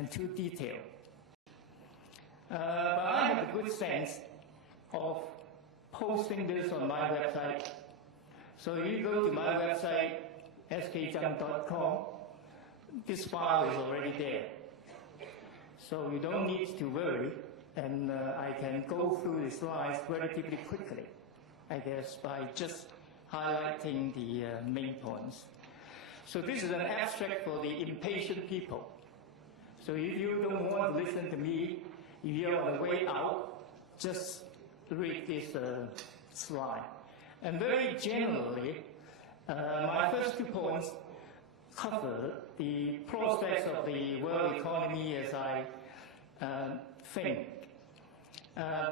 and too detailed. But I have a good sense of posting this on my website. So if you go to my website, skzhang.com, this file is already there. So you don't need to worry, and I can go through the slides relatively quickly, I guess, by just highlighting the main points. So this is an abstract for the impatient people. So if you don't want to listen to me, if you're on the way out, just read this slide. And very generally, my first 2 points cover the prospects of the world economy as I think.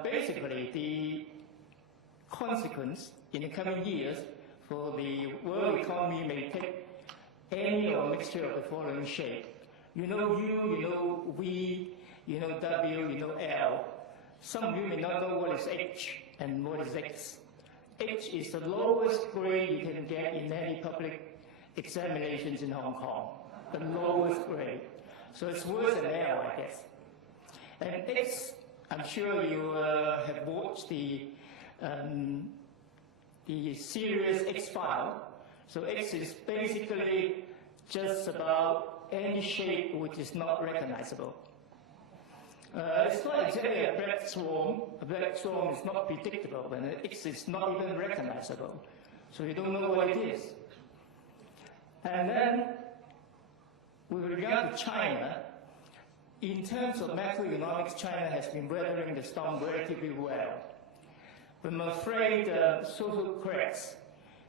Basically, the consequence in the coming years for the world economy may take any or mixture of the following shape. You know U, you know V, you know W, you know L. Some of you may not know what is H and what is X. H is the lowest grade you can get in any public examinations in Hong Kong. The lowest grade. So it's worse than L, I guess. And X, I'm sure you have watched the series X-File. So X is basically just about any shape which is not recognizable. It's not exactly a black swarm. A black swarm is not predictable, and X is not even recognizable. So you don't know what it is. And then, with regard to China, in terms of macroeconomics, China has been weathering the storm relatively well. But I'm afraid social cracks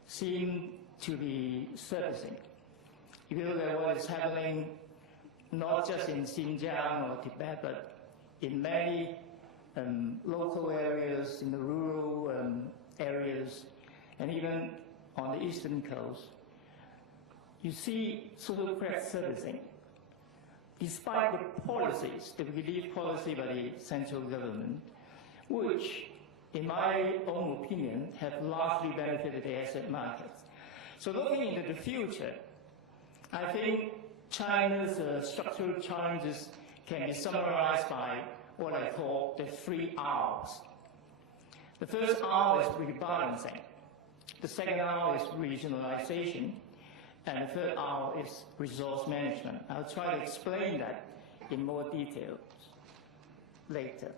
seem to be surfacing. If you look at what is happening, not just in Xinjiang or Tibet, but in many local areas, in the rural areas, and even on the eastern coast, you see social cracks surfacing. Despite the policies, the relief policy by the central government, which, in my own opinion, have largely benefited the asset markets. So looking into the future, I think China's structural challenges can be summarized by what I call the 3 R's. The first R is rebalancing. The second R is regionalization. And the third R is resource management. I'll try to explain that in more detail later.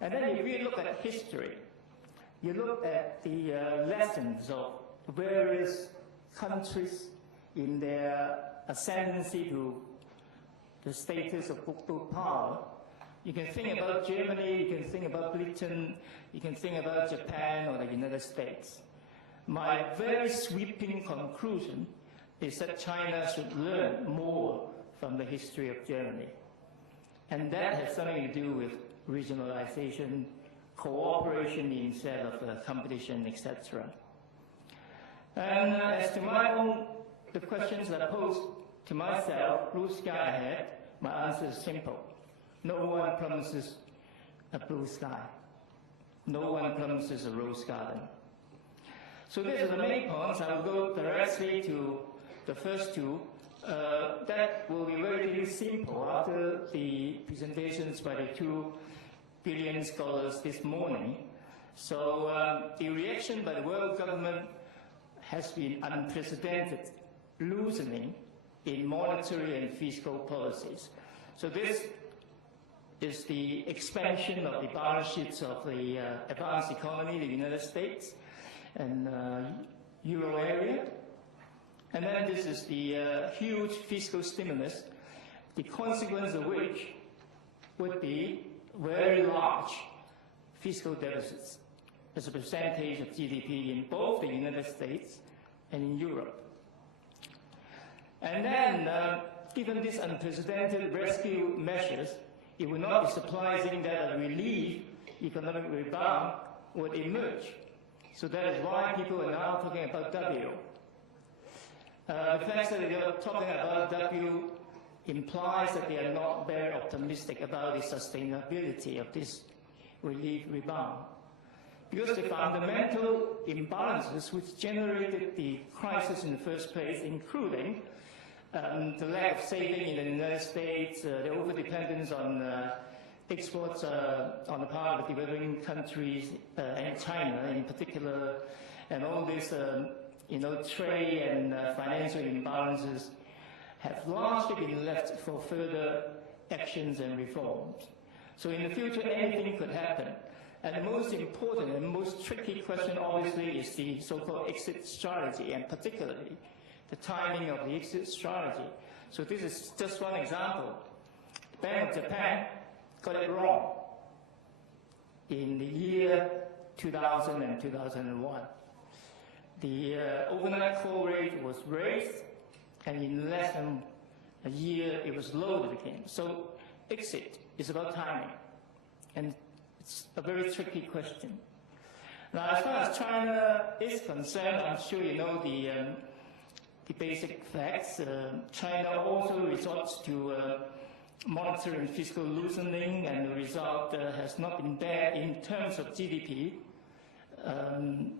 And then if you look at history, you look at the lessons of various countries in their ascendancy to the status of global power. You can think about Germany, you can think about Britain, you can think about Japan or the United States. My very sweeping conclusion is that China should learn more from the history of Germany. And that has something to do with regionalization, cooperation instead of competition, etc. And as to my own, the questions I posed to myself, blue sky ahead, my answer is simple. No one promises a blue sky. No one promises a rose garden. So these are the main points. I will go directly to the first 2. That will be relatively simple after the presentations by the 2 billion scholars this morning. So the reaction by the world government has been unprecedented, loosening in monetary and fiscal policies. So this is the expansion of the balance sheets of the advanced economy, the United States and Euro area. And then this is the huge fiscal stimulus, the consequence of which would be very large fiscal deficits as a percentage of GDP in both the United States and in Europe. And then, given these unprecedented rescue measures, it would not be surprising that a relief economic rebound would emerge. So that is why people are now talking about W. The fact that they are talking about W implies that they are not very optimistic about the sustainability of this relief rebound. Because the fundamental imbalances which generated the crisis in the first place, including The lack of saving in the United States, the over-dependence on exports on the part of developing countries and China in particular, and all this trade and financial imbalances have largely been left for further actions and reforms. So in the future, anything could happen. And the most important and most tricky question, obviously, is the so-called exit strategy, and particularly the timing of the exit strategy. So this is just one example. The Bank of Japan got it wrong in the year 2000 and 2001. The overnight call rate was raised, and in less than a year, it was lowered again. So exit is about timing, and it's a very tricky question. Now, as far as China is concerned, I'm sure you know the basic facts. China also resorts to monetary and fiscal loosening, and the result has not been bad in terms of GDP.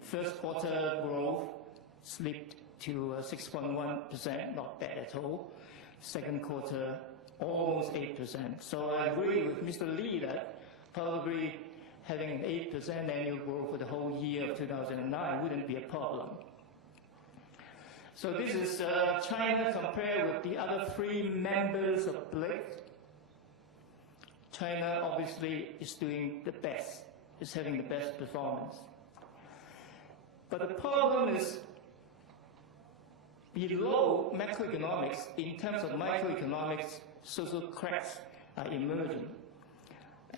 First quarter growth slipped to 6.1%, not bad at all. Second quarter, almost 8%. So I agree with Mr. Lee that probably having an 8% annual growth for the whole year of 2009 wouldn't be a problem. So this is China compared with the other three members of BRIC. China obviously is doing the best, is having the best performance. But the problem is below macroeconomics, in terms of microeconomics, social cracks are emerging.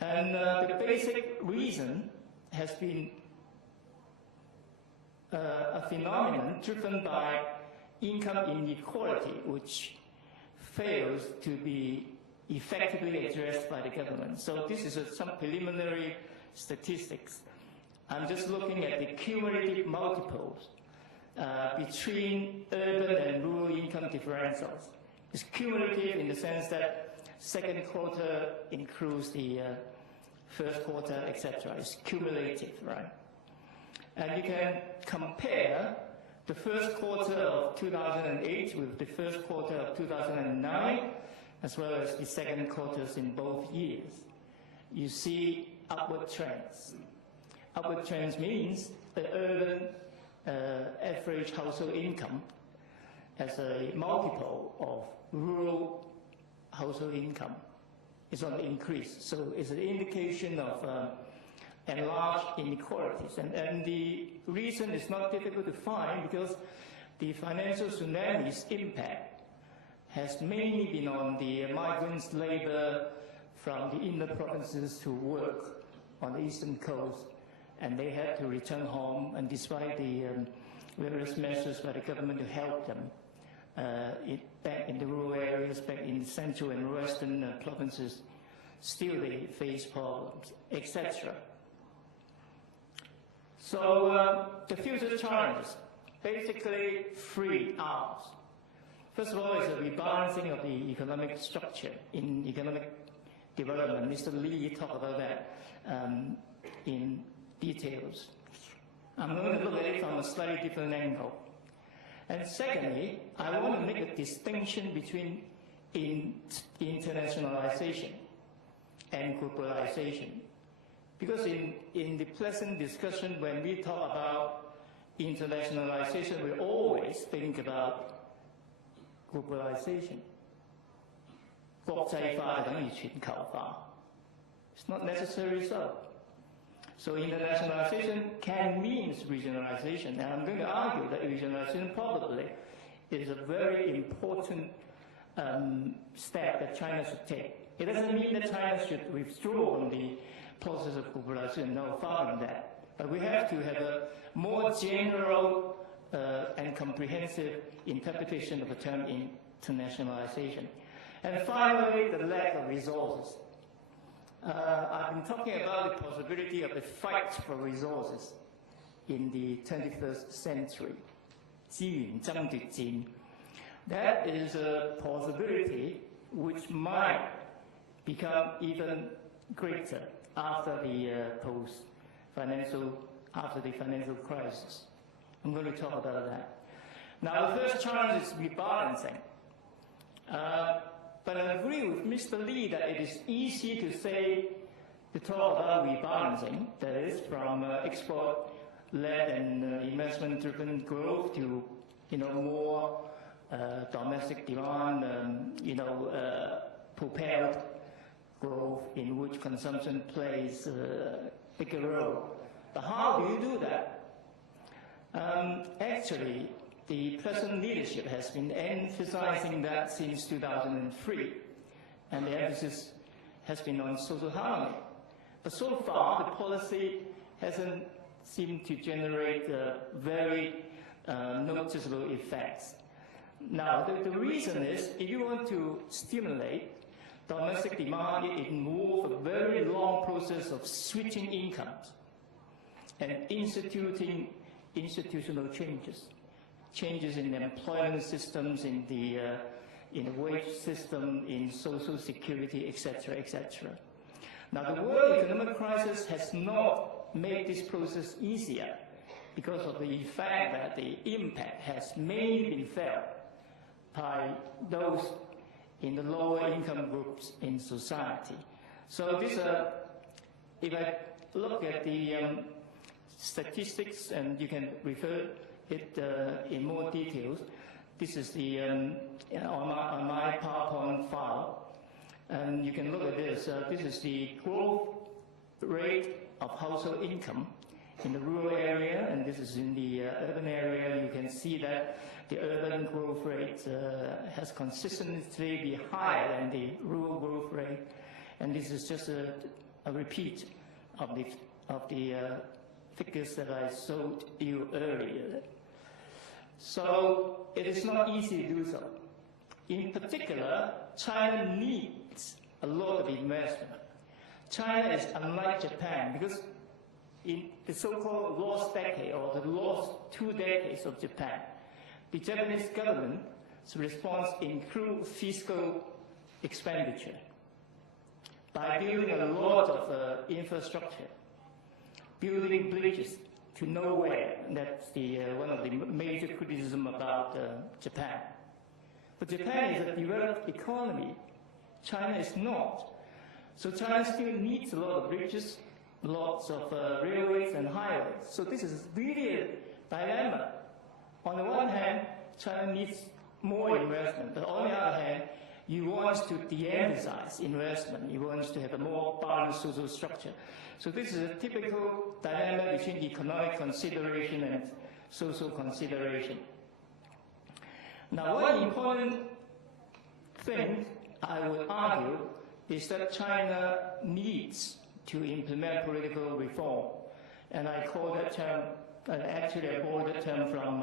And the basic reason has been a phenomenon driven by income inequality, which fails to be effectively addressed by the government. So this is some preliminary statistics. I'm just looking at the cumulative multiples between urban and rural income differentials. It's cumulative in the sense that second quarter includes the first quarter, etc. It's cumulative, right? And you can compare the first quarter of 2008 with the first quarter of 2009, as well as the second quarters in both years. You see upward trends. Upward trends means the urban average household income as a multiple of rural household income is on the increase. So it's an indication of enlarged inequalities. And the reason is not difficult to find because the financial tsunami's impact has mainly been on the migrants' labor from the inner provinces to work on the eastern coast, and they had to return home, and despite the various measures by the government to help them, back in the rural areas, back in central and western provinces, still they face problems, etc. So the future challenges, basically 3 R's. First of all, is a rebalancing of the economic structure in economic development. Mr. Lee talked about that in details. I'm going to look at it from a slightly different angle. And secondly, I want to make a distinction between internationalization and globalization. Because in the present discussion, when we talk about internationalization, we always think about globalization. 國際化等於全球化. It's not necessarily so. So internationalization can mean regionalization, and I'm going to argue that regionalization probably is a very important step that China should take. It doesn't mean that China should withdraw from the process of globalization, no, far from that. But we have to have a more general and comprehensive interpretation of the term internationalization. And finally, the lack of resources. I've been talking about the possibility of the fight for resources in the 21st century. 資源爭奪戰. That is a possibility which might become even greater after the financial crisis. I'm going to talk about that. Now, the first challenge is rebalancing. But I agree with Mr. Lee that it is easy to talk about rebalancing, that is, from export-led and investment-driven growth to, more domestic demand, propelled growth in which consumption plays a bigger role. But how do you do that? Actually, the present leadership has been emphasizing that since 2003, and the emphasis has been on social harmony. But so far, the policy hasn't seemed to generate very noticeable effects. Now, the reason is, if you want to stimulate domestic demand, it involves a very long process of switching incomes and instituting institutional changes in the employment systems, in the wage system, in social security, etc., etc. Now, the world economic crisis has not made this process easier because of the fact that the impact has mainly been felt by those in the lower income groups in society. So this, if I look at the statistics, and you can refer it in more details, this is the on my PowerPoint file, and you can look at this. This is the growth rate of household income in the rural area, and this is in the urban area. You can see that the urban growth rate has consistently been higher than the rural growth rate, and this is just a repeat of the figures that I showed you earlier. So it is not easy to do so. In particular, China needs a lot of investment. China is unlike Japan because in the so-called lost decade or the lost 2 decades of Japan, the Japanese government's response includes fiscal expenditure by building a lot of infrastructure, building bridges to nowhere. That's one of the major criticisms about Japan. But Japan is a developed economy. China is not. So China still needs a lot of bridges, lots of railways and highways. So this is really a dilemma. On the one hand, China needs more investment, but on the other hand, you want to de-emphasize investment. You want to have a more balanced social structure. So this is a typical dilemma between economic consideration and social consideration. Now, one important thing I would argue is that China needs to implement political reform. And I call that term, actually I borrowed that term from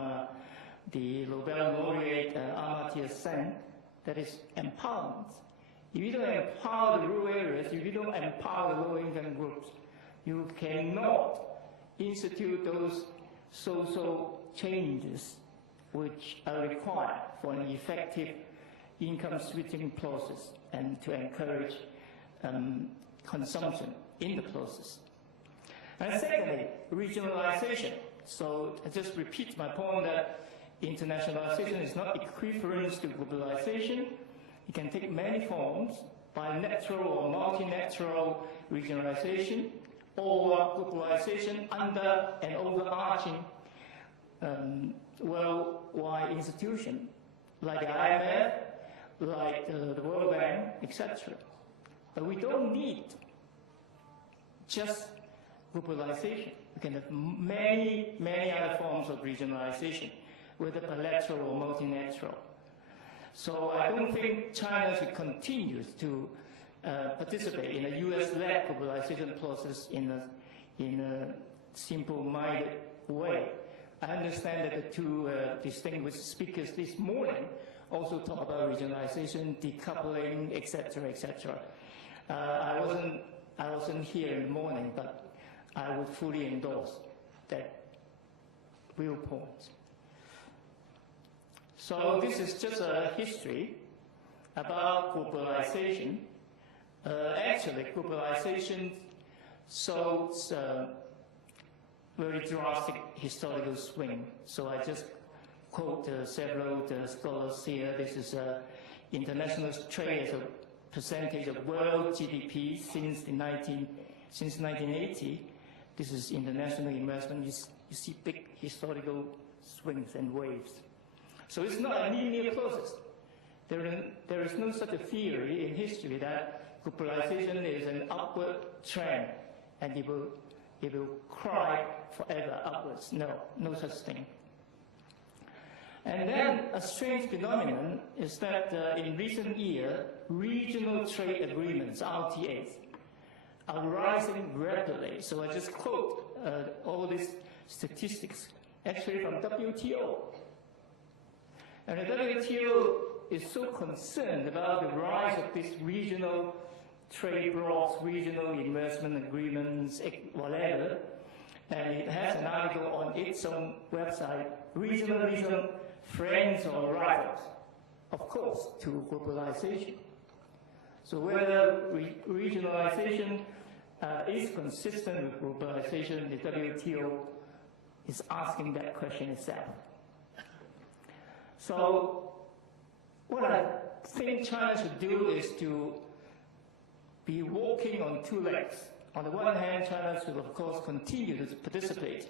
the Nobel laureate Amartya Sen, that is empowerment. If you don't empower the rural areas, if you don't empower the low-income groups, you cannot institute those social changes which are required for an effective income switching process and to encourage consumption in the process. And secondly, regionalization. So I just repeat my point that internationalization is not equivalent to globalization. It can take many forms, bilateral or multilateral regionalization, or globalization under an overarching worldwide institution, like the IMF, like the World Bank, etc. But we don't need just globalization. We can have many, many other forms of regionalization, whether bilateral or multilateral. So I don't think China should continue to participate in a US-led globalization process in a simple-minded way. I understand that the two distinguished speakers this morning also talk about regionalization, decoupling, etc., etc. I wasn't here in the morning, but I would fully endorse that viewpoint. So this is just a history about globalization. Actually, globalization shows very drastic historical swing. So I just quote several scholars here. This is international trade as a percentage of world GDP since 1980. This is international investment. You see big historical swings and waves. So it's not a linear process. There is no such a theory in history that globalization is an upward trend and it will cry forever upwards. No such thing. And then a strange phenomenon is that in recent years, regional trade agreements, RTAs, are rising rapidly. So I just quote all these statistics, actually from WTO. And the WTO is so concerned about the rise of these regional trade blocks, regional investment agreements, whatever, and it has an article on its own website, Regionalism, Friends or Rivals, of course, to globalization. So whether regionalization is consistent with globalization, the WTO is asking that question itself. So what I think China should do is to be walking on two legs. On the one hand, China should, of course, continue to participate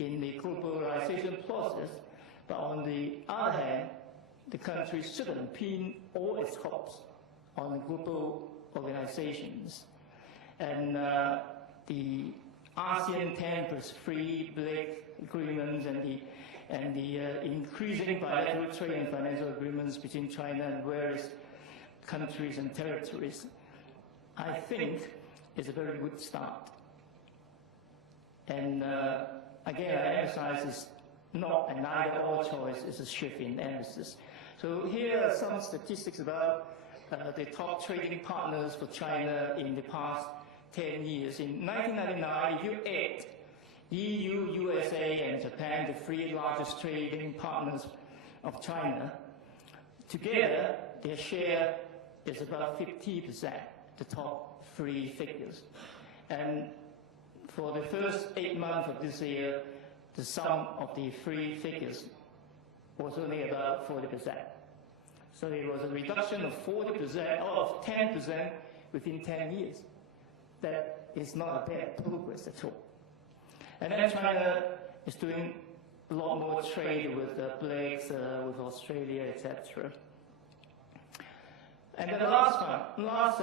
in the globalization process, but on the other hand, the country shouldn't pin all its hopes on global organizations. And the ASEAN 10+3 BRIC agreements and the increasing bilateral trade and financial agreements between China and various countries and territories, I think is a very good start. And again, I emphasize it's not an either-or choice, it's a shift in emphasis. So here are some statistics about the top trading partners for China in the past 10 years. In 1999, if you add EU, USA, and Japan, the three largest trading partners of China, together their share is about 50%, the top three figures. And for the first 8 months of this year, the sum of the three figures was only about 40%. So it was a reduction of 40%, of 10% within 10 years. That is not a bad progress at all. And then China is doing a lot more trade with BRICS, with Australia, etc. And the last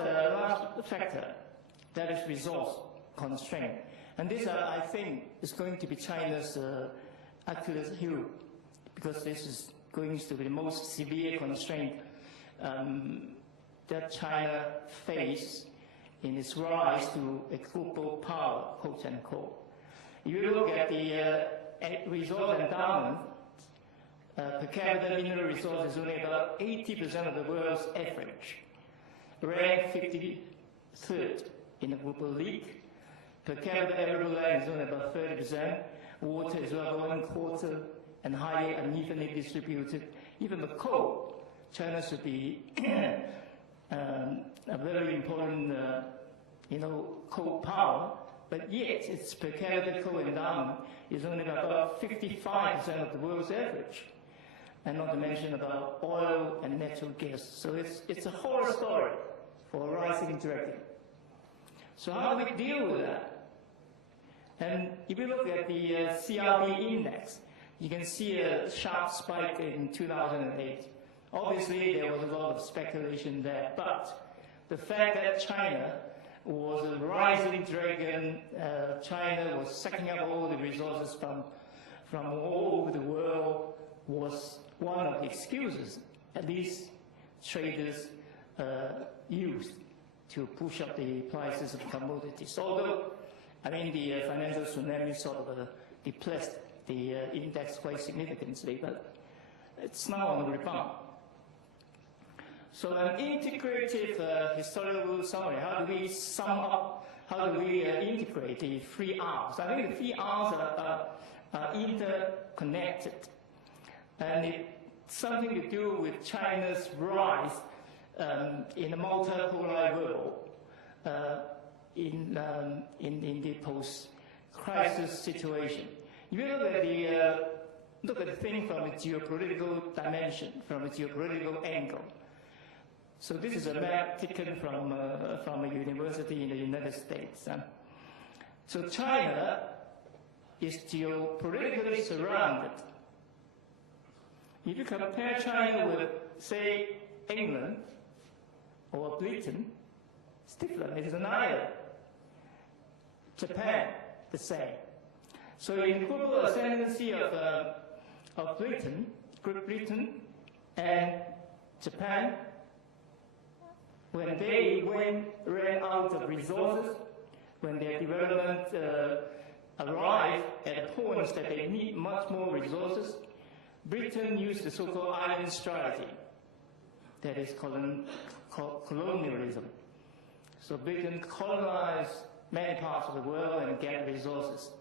factor, that is resource constraint. And this, I think, is going to be China's Achilles heel, because this is going to be the most severe constraint that China faces in its rise to a global power, quote unquote. If you look at the resource endowment, per capita mineral resource is only about 80% of the world's average, ranked 53rd in the global league. Per capita arable land is only about 30%, water is about 1/4, and highly unevenly distributed. Even the coal, China should be a very important, coal power, but yet its per capita coal endowment is only about 55% of the world's average, and not to mention about oil and natural gas. So it's a horror story for a rising dragon. So how do we deal with that? And if you look at the CRB index, you can see a sharp spike in 2008. Obviously, there was a lot of speculation there, but the fact that China was a rising dragon, China was sucking up all the resources from all over the world, was one of the excuses at least traders used to push up the prices of commodities. Although, the financial tsunami sort of depressed the index quite significantly, but it's now on the rebound. So an integrative historical summary, how do we sum up, how do we integrate the three R's? I think the three R's are interconnected, and it's something to do with China's rise in a multipolar world in the post-crisis situation. If you look at the thing from a geopolitical dimension, from a geopolitical angle, So this is a map taken from a university in the United States. So China is geopolitically surrounded. If you compare China with, say, England or Britain, it's different. It is an island. Japan, the same. So in global ascendancy of Britain, Great Britain, and Japan, when they ran out of resources, when their development arrived at a point that they need much more resources, Britain used the so-called island strategy, that is colonialism. So Britain colonized many parts of the world and get resources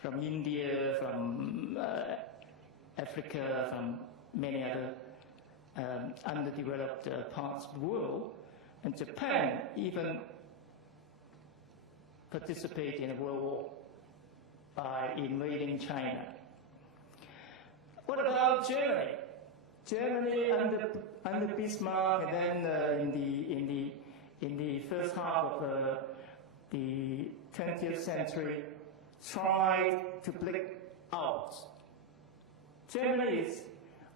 from India, from Africa, from many other underdeveloped parts of the world. And Japan even participated in a world war by invading China. What about Germany? Germany under Bismarck, and then in the first half of the 20th century, tried to break out. Germany is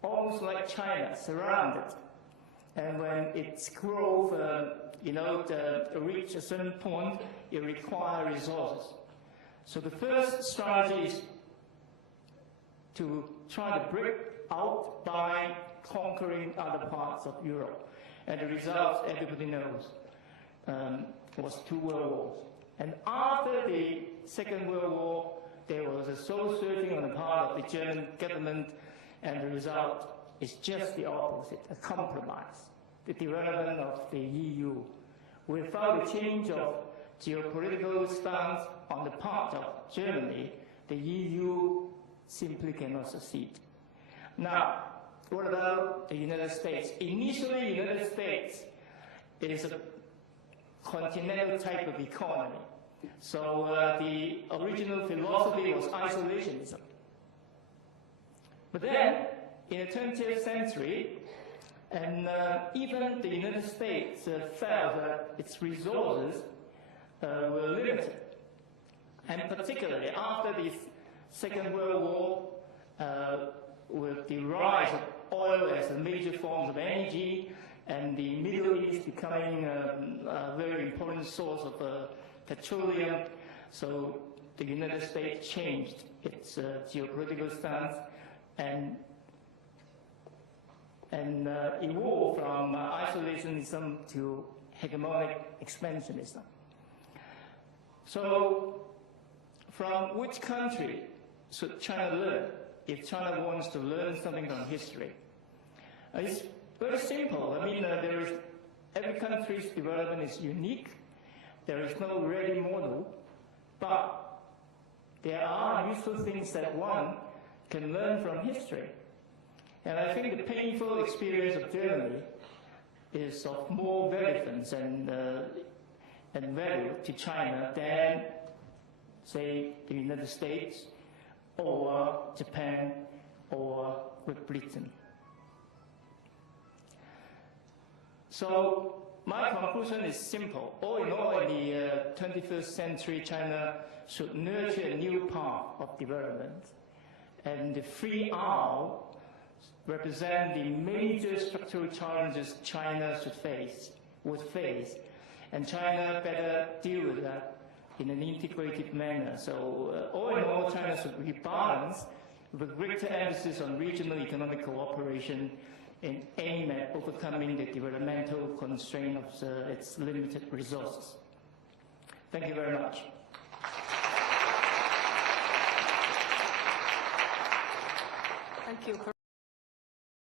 almost like China, surrounded. And when its growth, reach a certain point, it requires resources. So the first strategy is to try to break out by conquering other parts of Europe. And the result, everybody knows, was 2 world wars. And after the Second World War, there was a soul-searching on the part of the German government, and the result is just the opposite, a compromise, the development of the EU. Without a change of geopolitical stance on the part of Germany, the EU simply cannot succeed. Now, what about the United States? Initially, the United States is a continental type of economy. So the original philosophy was isolationism. But then, in the 20th century, and even the United States felt that its resources were limited. And particularly after the Second World War, with the rise of oil as a major form of energy, and the Middle East becoming a very important source of petroleum, so the United States changed its geopolitical stance and evolved from isolationism to hegemonic expansionism. So, from which country should China learn if China wants to learn something from history? It's very simple. I mean, every country's development is unique. There is no ready model, but there are useful things that one can learn from history. And I think the painful experience of Germany is of more relevance and value to China than, say, the United States or Japan or Great Britain. So my conclusion is simple. All in all, in the 21st century, China should nurture a new path of development. And the 3 R's represent the major structural challenges China would face. And China better deal with that in an integrated manner. So all in all, China should rebalance with a greater emphasis on regional economic cooperation and aim at overcoming the developmental constraint of its limited resources. Thank you very much. Thank you.